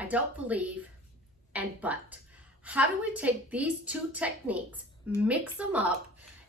I don't believe, and but. How do we take these two techniques, mix them up,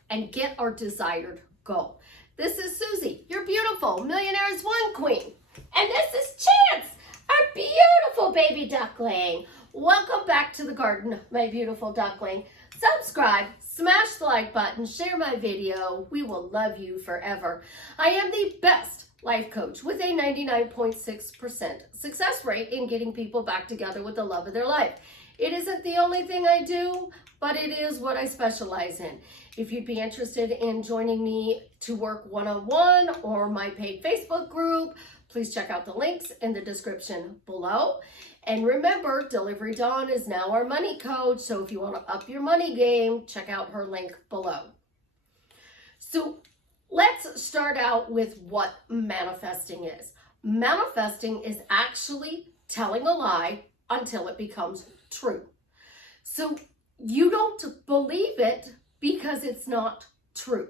and get our desired goal? This is Susie, your beautiful Millionaire's One Queen. And this is Chance, our beautiful baby duckling. Welcome back to the garden, my beautiful duckling. Subscribe, smash the like button, share my video. We will love you forever. I am the best life coach with a 99.6% success rate in getting people back together with the love of their life. It isn't the only thing I do, but it is what I specialize in. If you'd be interested in joining me to work one-on-one or my paid Facebook group, please check out the links in the description below. And remember, Delivery Dawn is now our money coach, so if you want to up your money game, check out her link below. So let's start out with what manifesting is. Manifesting is actually telling a lie until it becomes true. So you don't believe it because it's not true.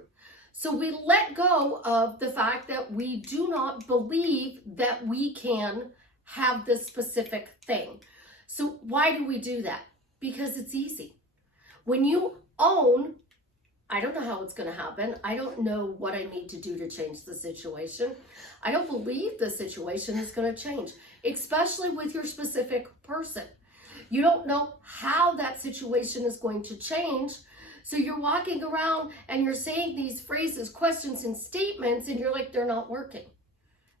So we let go of the fact that we do not believe that we can have this specific thing. So why do we do that? Because it's easy. When you own, I don't know how it's going to happen. I don't know what I need to do to change the situation. I don't believe the situation is going to change, especially with your specific person. You don't know how that situation is going to change. So you're walking around and you're saying these phrases, questions, and statements, and you're like, they're not working.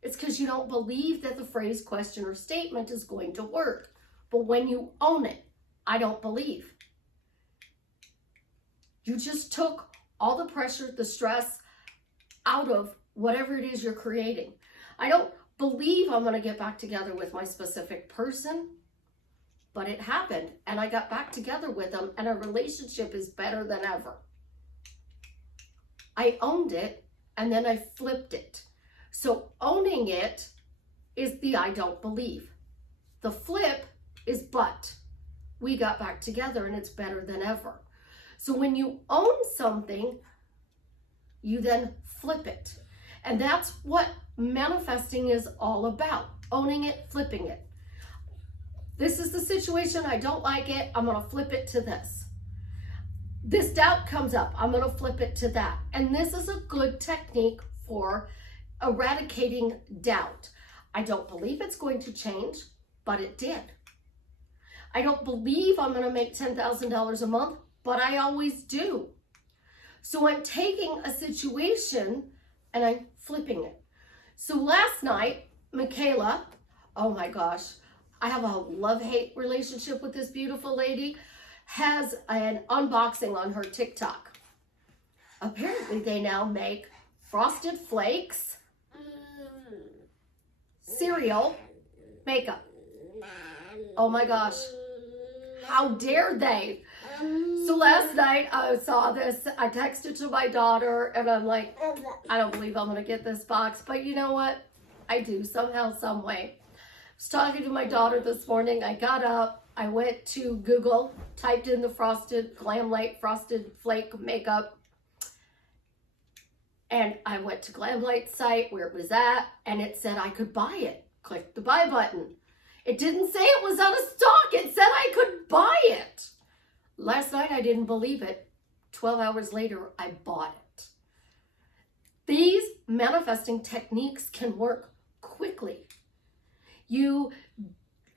It's because you don't believe that the phrase, question, or statement is going to work. But when you own it, I don't believe. You just took all the pressure, the stress out of whatever it is you're creating. I don't believe I'm going to get back together with my specific person, but it happened and I got back together with them and our relationship is better than ever. I owned it and then I flipped it. So owning it is the I don't believe. The flip is but. We got back together and it's better than ever. So when you own something, you then flip it. And that's what manifesting is all about. Owning it, flipping it. This is the situation, I don't like it, I'm gonna flip it to this. This doubt comes up, I'm gonna flip it to that. And this is a good technique for eradicating doubt. I don't believe it's going to change, but it did. I don't believe I'm going to make $10,000 a month, but I always do. So I'm taking a situation and I'm flipping it. So last night, Michaela, oh my gosh, I have a love-hate relationship with this beautiful lady, has an unboxing on her TikTok. Apparently they now make Frosted Flakes cereal makeup. Oh my gosh, how dare they? So last night I saw this, I texted to my daughter and I'm like, I don't believe I'm gonna get this box, but you know what? I do somehow, some way. I was talking to my daughter this morning, I got up, I went to Google, typed in the Glam Light Frosted Flake makeup, and I went to Glam Light's site where it was at, and it said I could buy it. Click the buy button. It didn't say it was out of stock. It said I could buy it. Last night I didn't believe it. 12 hours later, I bought it. These manifesting techniques can work quickly. You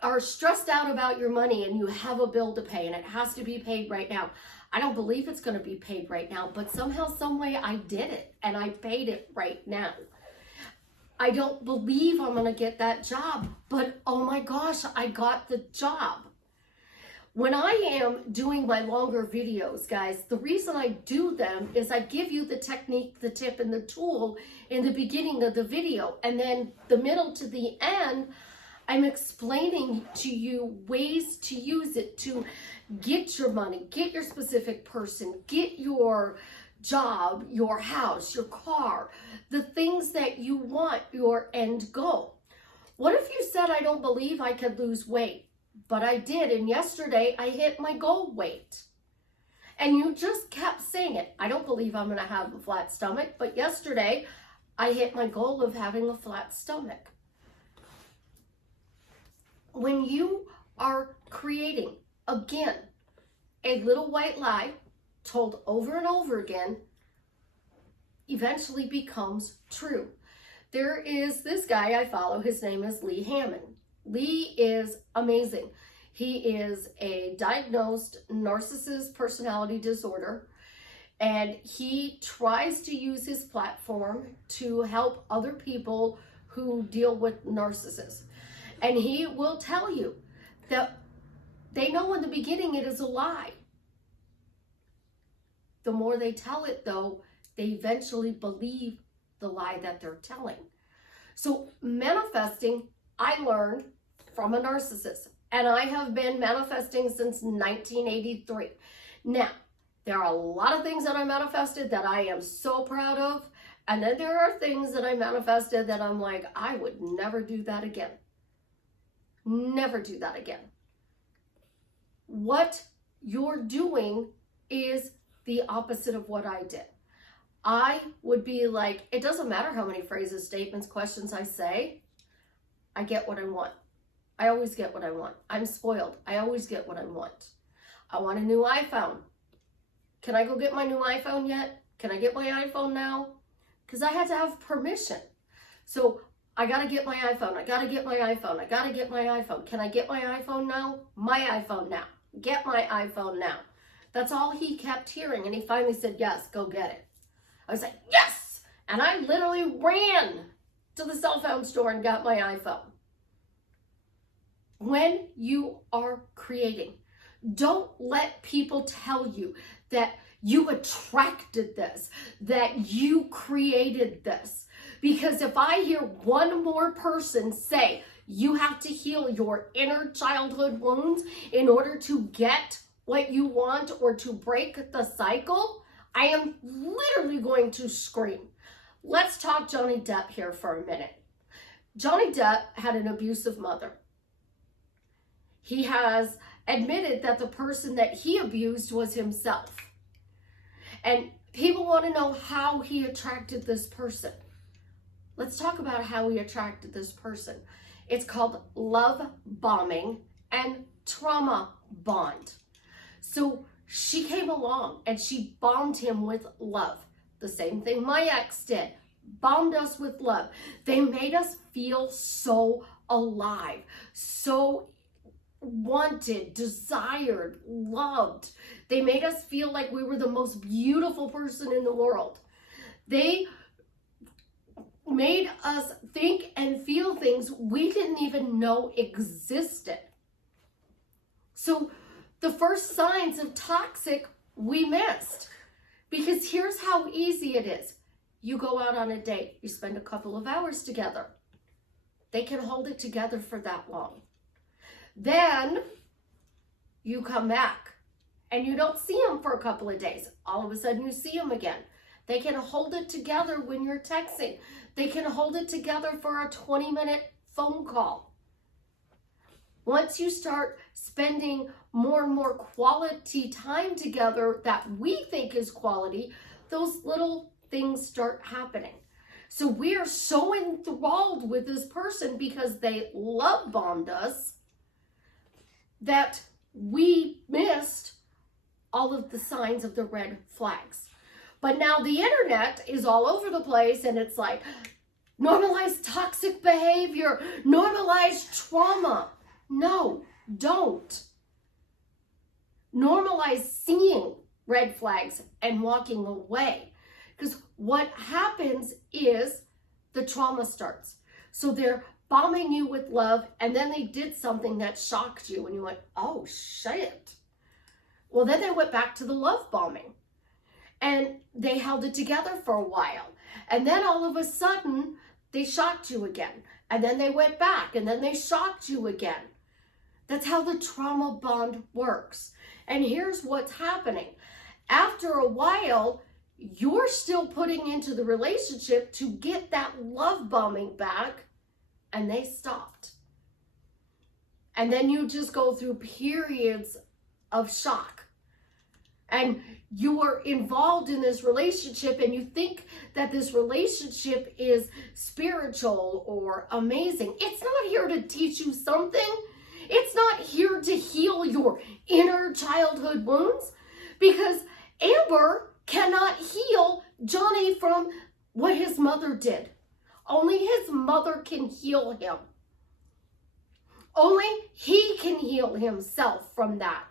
are stressed out about your money and you have a bill to pay and it has to be paid right now. I don't believe it's going to be paid right now, but somehow, some way I did it and I paid it right now. I don't believe I'm going to get that job, but oh my gosh, I got the job. When I am doing my longer videos, guys, the reason I do them is I give you the technique, the tip, and the tool in the beginning of the video, and then the middle to the end, I'm explaining to you ways to use it to get your money, get your specific person, get your job, your house, your car, the things that you want, your end goal. What if you said, I don't believe I could lose weight, but I did, and yesterday I hit my goal weight. And you just kept saying it. I don't believe I'm going to have a flat stomach, but yesterday I hit my goal of having a flat stomach. When you are creating, again, a little white lie told over and over again eventually becomes true. There is this guy I follow, his name is Lee Hammond. Lee is amazing. He is a diagnosed narcissist personality disorder, and he tries to use his platform to help other people who deal with narcissists. And he will tell you that they know in the beginning it is a lie. The more they tell it, though, they eventually believe the lie that they're telling. So manifesting, I learned from a narcissist, and I have been manifesting since 1983. Now, there are a lot of things that I manifested that I am so proud of, and then there are things that I manifested that I'm like, I would never do that again. Never do that again. What you're doing is the opposite of what I did. I would be like, it doesn't matter how many phrases, statements, questions I say, I get what I want. I always get what I want. I'm spoiled. I always get what I want. I want a new iPhone. Can I go get my new iPhone yet? Can I get my iPhone now? Because I had to have permission. So I got to get my iPhone. I got to get my iPhone. I got to get my iPhone. Can I get my iPhone now? My iPhone now. Get my iPhone now. That's all he kept hearing. And he finally said, yes, go get it. I was like, yes! And I literally ran to the cell phone store and got my iPhone. When you are creating, don't let people tell you that you attracted this, that you created this. Because if I hear one more person say, you have to heal your inner childhood wounds in order to get what you want or to break the cycle, I am literally going to scream. Let's talk Johnny Depp here for a minute. Johnny Depp had an abusive mother. He has admitted that the person that he abused was himself. And people want to know how he attracted this person. Let's talk about how he attracted this person. It's called love bombing and trauma bond. So she came along and she bombed him with love. The same thing my ex did. Bombed us with love. They made us feel so alive, so wanted, desired, loved. They made us feel like we were the most beautiful person in the world. They made us think and feel things we didn't even know existed. So the first signs of toxic we missed, because here's how easy it is. You go out on a date, you spend a couple of hours together. They can hold it together for that long. Then you come back and you don't see them for a couple of days. All of a sudden you see them again. They can hold it together when you're texting. They can hold it together for a 20-minute phone call. Once you start spending more and more quality time together that we think is quality, those little things start happening. So we are so enthralled with this person because they love bombed us that we missed all of the signs of the red flags. But now the internet is all over the place and it's like, normalize toxic behavior, normalize trauma. No, don't. Normalize seeing red flags and walking away. Because what happens is the trauma starts. So they're bombing you with love, and then they did something that shocked you, and you went, oh, shit. Well, then they went back to the love bombing, and they held it together for a while. And then all of a sudden, they shocked you again. And then they went back, and then they shocked you again. That's how the trauma bond works. And here's what's happening. After a while, you're still putting into the relationship to get that love bombing back, and they stopped. And then you just go through periods of shock. And you are involved in this relationship and you think that this relationship is spiritual or amazing. It's not here to teach you something. It's not here heal your inner childhood wounds, because Amber cannot heal Johnny from what his mother did. Only his mother can heal him. Only he can heal himself from that.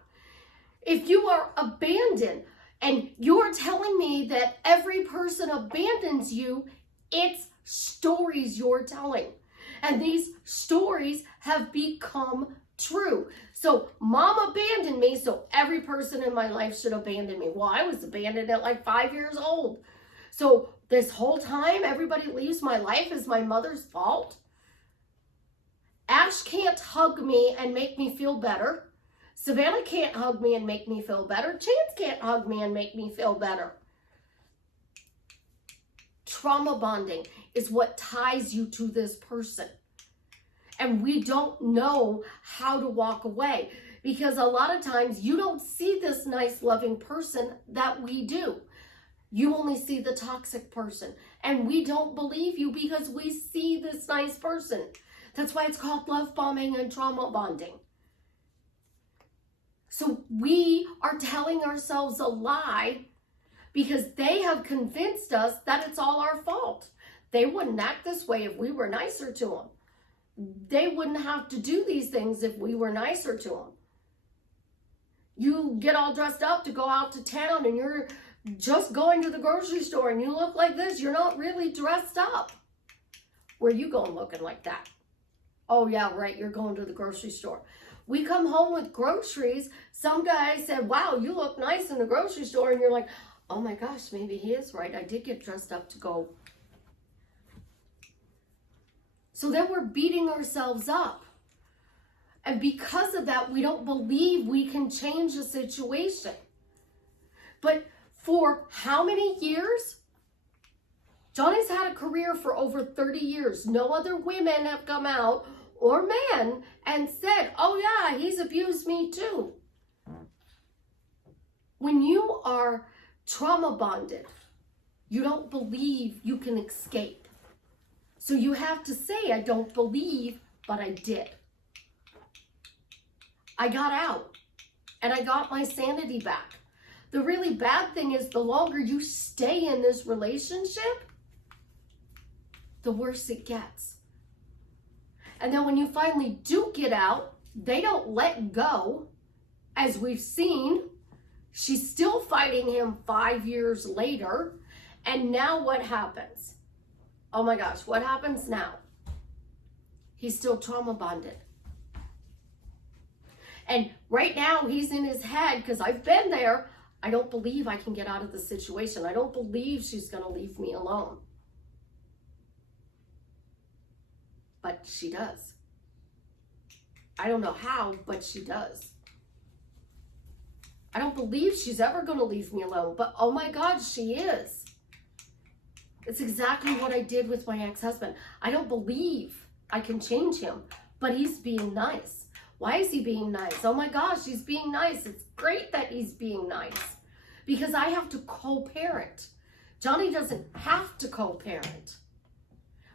If you are abandoned and you're telling me that every person abandons you, it's stories you're telling. And these stories have become true. So mom abandoned me, so every person in my life should abandon me. Well, I was abandoned at like 5 years old. So this whole time, everybody leaves my life is my mother's fault. Ash can't hug me and make me feel better. Savannah can't hug me and make me feel better. Chance can't hug me and make me feel better. Trauma bonding is what ties you to this person. And we don't know how to walk away, because a lot of times you don't see this nice, loving person that we do. You only see the toxic person, and we don't believe you because we see this nice person. That's why it's called love bombing and trauma bonding. So we are telling ourselves a lie because they have convinced us that it's all our fault. They wouldn't act this way if we were nicer to them. They wouldn't have to do these things if we were nicer to them. You get all dressed up to go out to town and you're just going to the grocery store and you look like this. You're not really dressed up. Where you going looking like that? Oh yeah, right, you're going to the grocery store. We come home with groceries. Some guy said, wow, you look nice in the grocery store. And you're like, oh my gosh, maybe he is right. I did get dressed up to go. So then we're beating ourselves up. And because of that, we don't believe we can change the situation. But for how many years? Johnny's had a career for over 30 years. No other women have come out or men and said, oh yeah, he's abused me too. When you are trauma bonded, you don't believe you can escape. So you have to say, I don't believe, but I did. I got out and I got my sanity back. The really bad thing is the longer you stay in this relationship, the worse it gets. And then when you finally do get out, they don't let go. As we've seen, she's still fighting him 5 years later. And now what happens? Oh my gosh, what happens now? He's still trauma bonded. And right now he's in his head, because I've been there, I don't believe I can get out of the situation. I don't believe she's going to leave me alone. But she does. I don't know how, but she does. I don't believe she's ever going to leave me alone, but oh my God, she is. It's exactly what I did with my ex-husband. I don't believe I can change him, but he's being nice. Why is he being nice? Oh my gosh, he's being nice. It's great that he's being nice because I have to co-parent. Johnny doesn't have to co-parent,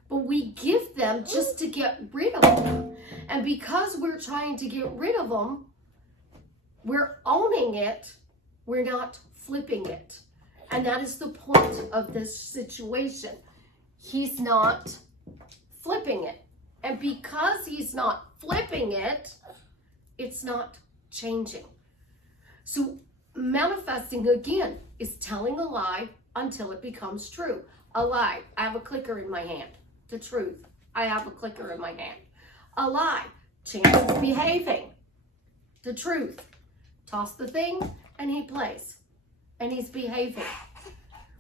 but we give them just to get rid of them. And because we're trying to get rid of them, we're owning it. We're not flipping it. And that is the point of this situation. He's not flipping it. And because he's not flipping it, it's not changing. So manifesting, again, is telling a lie until it becomes true. A lie. I have a clicker in my hand. The truth. I have a clicker in my hand. A lie. Chance is behaving. The truth. Toss the thing and he plays. And he's behaving.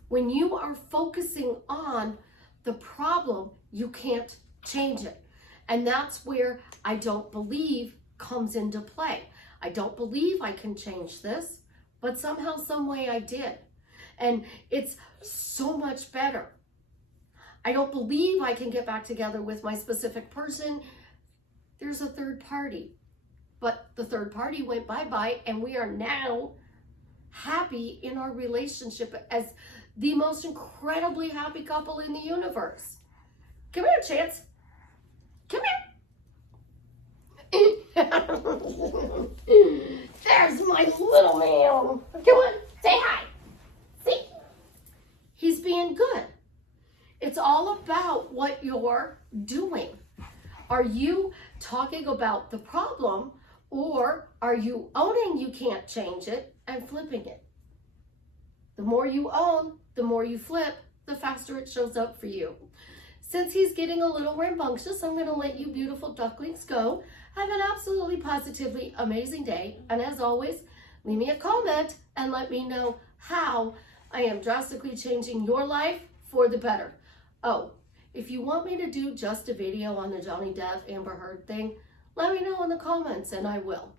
When you are focusing on the problem, you can't change it. And that's where I don't believe comes into play. I don't believe I can change this, but somehow, some way I did. And it's so much better. I don't believe I can get back together with my specific person. There's a third party. But the third party went bye-bye, and we are now happy in our relationship as the most incredibly happy couple in the universe. Come here, Chance. Come here. There's my little man. Come on, say hi. See? He's being good. It's all about what you're doing. Are you talking about the problem, or are you owning you can't change it and flipping it? The more you own, the more you flip, the faster it shows up for you. Since he's getting a little rambunctious, I'm going to let you beautiful ducklings go. Have an absolutely positively amazing day. And as always, leave me a comment and let me know how I am drastically changing your life for the better. Oh, if you want me to do just a video on the Johnny Depp Amber Heard thing, let me know in the comments and I will.